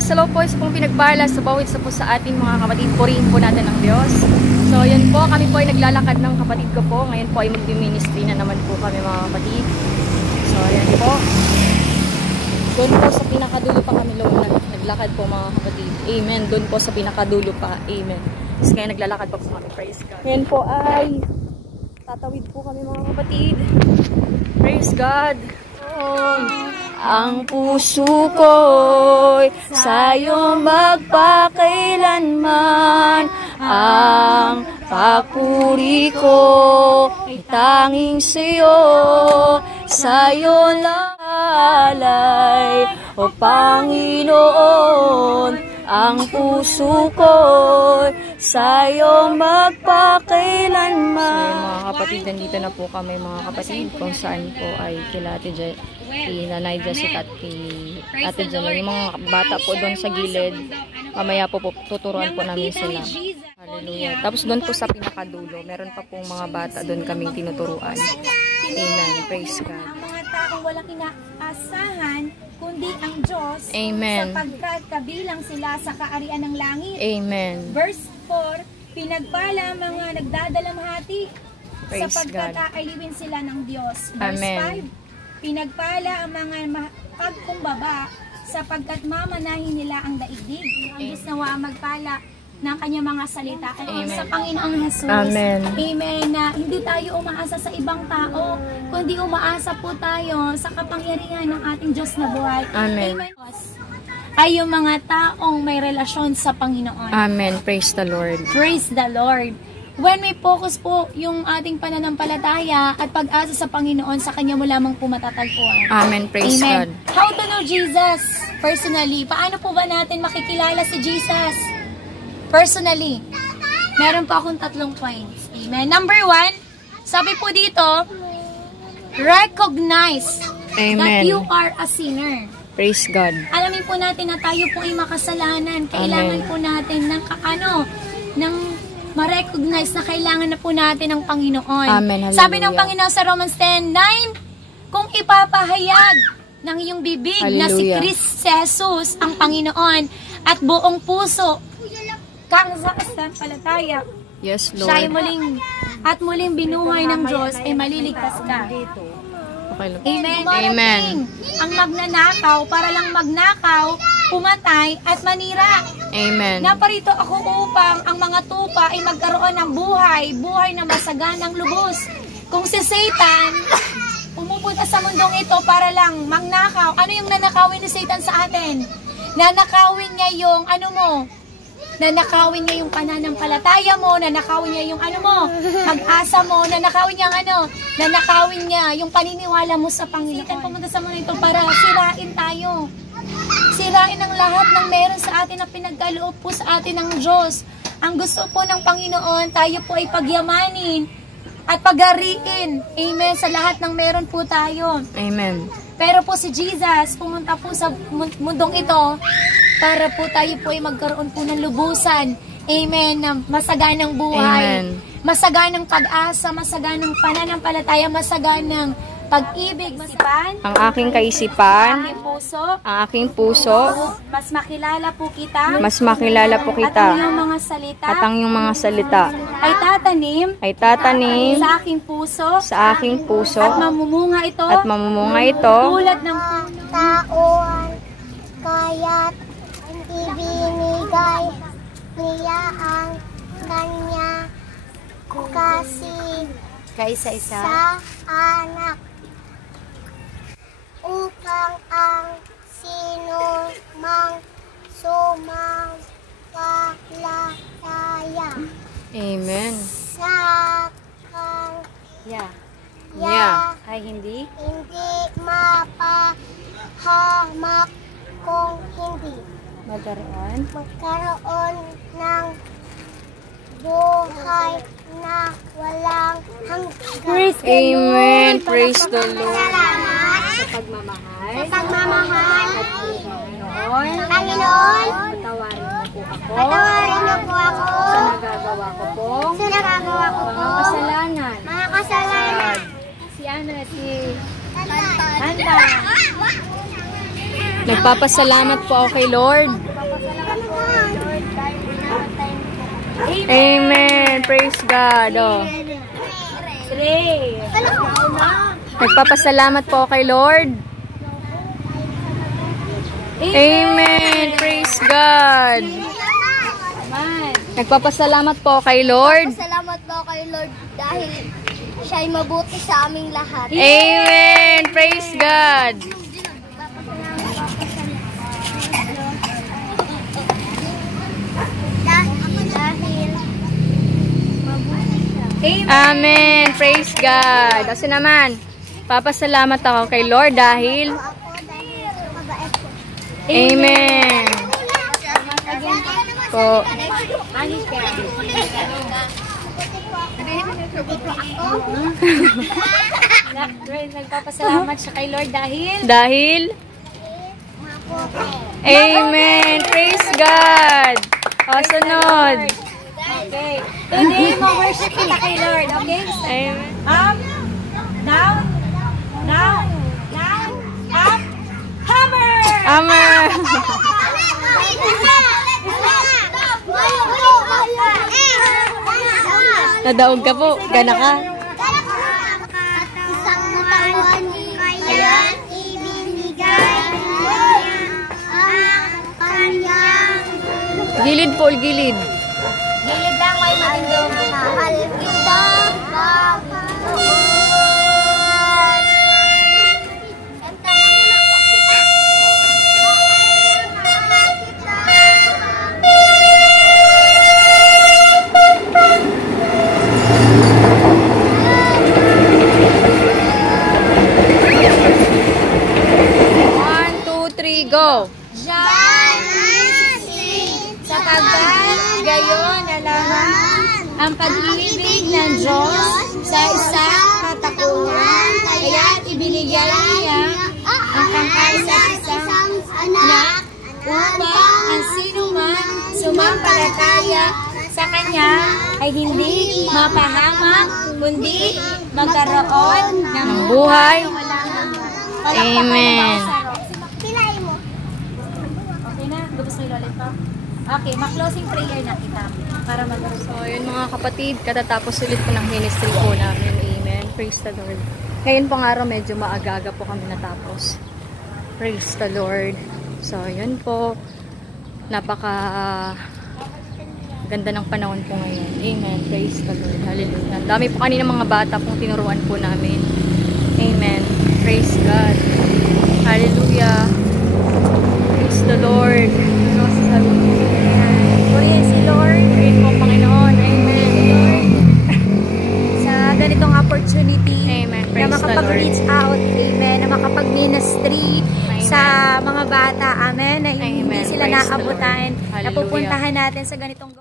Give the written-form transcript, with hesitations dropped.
buenas. Hello po, isa pong pinagpala sa bawat isa po sa ating mga kapatid. Purihin po natin ang Diyos. So, yun po. Kami po ay naglalakad ng kapatid ko po. Ngayon po ay mag-ministry na naman po kami mga kapatid. So, ayan po. Doon po sa pinakadulo pa kami naglakad po mga kapatid. Amen. Doon po sa pinakadulo pa. Amen. Kasi kaya naglalakad pa po kami. Praise God. Ngayon po ay tatawid po kami mga kapatid. Praise God. Ang puso ko'y sa'yo magpakailanman. Ang papuri ko ay tanging sa'yo. Sa'yo lalay, O Panginoon. Ang puso ko'y sa'yo magpakailanman. So mga kapatid, nandito na po kami mga kapatid kung saan po ay kila Nanay Jessica at Ate Jana. Yung mga bata po doon sa gilid, mamaya po tuturuan po namin sila. Hallelujah. Tapos doon po sa pinakadulo, meron pa pong mga bata doon kaming tinuturuan. Amen. Praise God. Ang mga taong walang inaasahan, kundi ang Diyos. Amen. Sapagkat kabilang sila sa kaarian ng langit. Amen. Verse 4, pinagpala ang mga nagdadalamhati, Praise sapagkat God. aaliwin sila ng Diyos. Verse Amen. 5, pinagpala ang mga pagkumbaba, sapagkat mamanahin nila ang daigdig. Ang Diyos nawa magpala ng kanyang mga salita. Amen. Sa Panginoong Jesus. Amen. Amen. Na hindi tayo umaasa sa ibang tao, kundi umaasa po tayo sa kapangyarihan ng ating Diyos na buhay. Amen. Amen. Ay yung mga taong may relasyon sa Panginoon. Amen. Praise the Lord. Praise the Lord. When may focus po yung ating pananampalataya at pag-asa sa Panginoon, sa Kanya mo lamang po matatagpuan. Amen. Praise Amen. God. How to know Jesus personally? Paano po ba natin makikilala si Jesus personally? Meron po akong 3 points. Amen. Number 1, sabi po dito, recognize that Amen. you are a sinner. Praise God. Alamin po natin na tayo po ay makasalanan. Kailangan Amen. po natin ng ma-recognize na kailangan na po natin ng Panginoon. Amen. Sabi ng Hallelujah. Panginoon sa Romans 10:9, kung ipapahayag ng iyong bibig na si Hallelujah. Jesus ang Panginoon at buong puso kang sasampalataya, Yes, siya ay Lord. muling binuhay ng Diyos, ay maliligtas ka. Okay lang. Amen. Amen. Ang magnanakaw, para lang magnakaw, pumatay at manira. Amen. Naparito ako upang ang mga tupa ay magkaroon ng buhay na masaganang lubos. Kung si Satan pumupunta sa mundong ito para lang magnakaw, ano yung nanakawin ni Satan sa atin? Nanakawin niya yung nanakawin niya yung pananampalataya mo, nanakawin niya yung pag-asa mo, nanakawin niya yung paniniwala mo sa Panginoon. Satan pumunta sa mundo ito para sirain tayo. Sirain ang lahat ng meron sa atin na pinagkaloob po sa atin ng Diyos. Ang gusto po ng Panginoon, tayo po ay pagyamanin at pagariin. Amen. Sa lahat ng meron po tayo. Amen. Pero po si Jesus, pumunta po sa mundong ito para po tayo po ay magkaroon po ng lubusan. Amen. Na masaganang buhay. Amen. Masaganang pag-asa, masaganang pananampalataya, masaganang pag-ibig, Ang aking kaisipan, aking puso, ang aking puso, mas makilala po kita, mas makilala po at ang kita. iyong mga salita, At ang iyong mga salita ay tatanim sa aking puso, at mamumunga ito, tulad ng taon, kaya't ibinigay niya ang kanya kaisa-isa sa anak upang ang sino mang sumampalataya Amen. sa kanya Ay hindi mapahamak kung hindi magkaroon ng buhay na walang hanggan. Amen. Praise the Lord. Salamat sa pagmamahal, sa pagmamahal Panginoon, patawarin niyo po ako sa nagagawa ko pong mga kasalanan. Si Ana, si Tanda. Handa. Nagpapasalamat po ako kay Lord. Amen. Praise God. Oh. Nagpapasalamat po ako kay Lord. Amen. Praise God. Nagpapasalamat po ako kay Lord. Salamat po kay Lord dahil siya ay mabuti sa aming lahat. Amen. Praise God. Dahil mabuti siya. Amen. Praise God. Kasi naman, papasalamat ako kay Lord dahil Amen. Po. Nagpapasalamat siya kay Lord Dahil Amen. Praise God. O, sunod. Okay. Today, ma-worship kita kay Lord. Okay? Amen. Up, down, down, down, up, hammer! Amen. Nadaog ka po. Gana ka. Isang taon kaya ibinigay niya ang kanyang Gilid po, gilid. Gilid lang, may matindong. mahal kita, Panginoon. Kanta na muna po kita. Mahal kita. One, two, three, go. Diyan isising Sa tagal, gayon, alaman ang pag-ibig ng Diyos sa isang katakuhan. Kaya't ibinigay niya ang kangkay sa isang anak upang ang sinuman sumampalataya sa Kanya ay hindi mapahamak, kundi magkaroon ng Buhay. Amen. Pilay mo. Okay na? Lubos na yung lolit pa? Okay, ma-closing prayer na kita para mag-close. So, yun mga kapatid, katatapos ulit po ng ministry po namin. Amen. Praise the Lord. Ngayon pong araw, medyo maaga-aga po kami natapos. Praise the Lord. So, yun po. Napaka ganda ng panahon po ngayon. Amen. Praise the Lord. Hallelujah. Ang dami po kanina mga bata pong tinuruan po namin. Amen. Praise God. Hallelujah. Praise the Lord. Purihin si Lord. Purihin po, Panginoon. Amen. Lord, sa ganitong opportunity Amen. na Praise the makapag-reach out, amen, na makapag-ministry Amen. sa mga bata, amen, na hindi Amen. sila Praise the naabutan, Lord. na Hallelujah. pupuntahan natin sa ganitong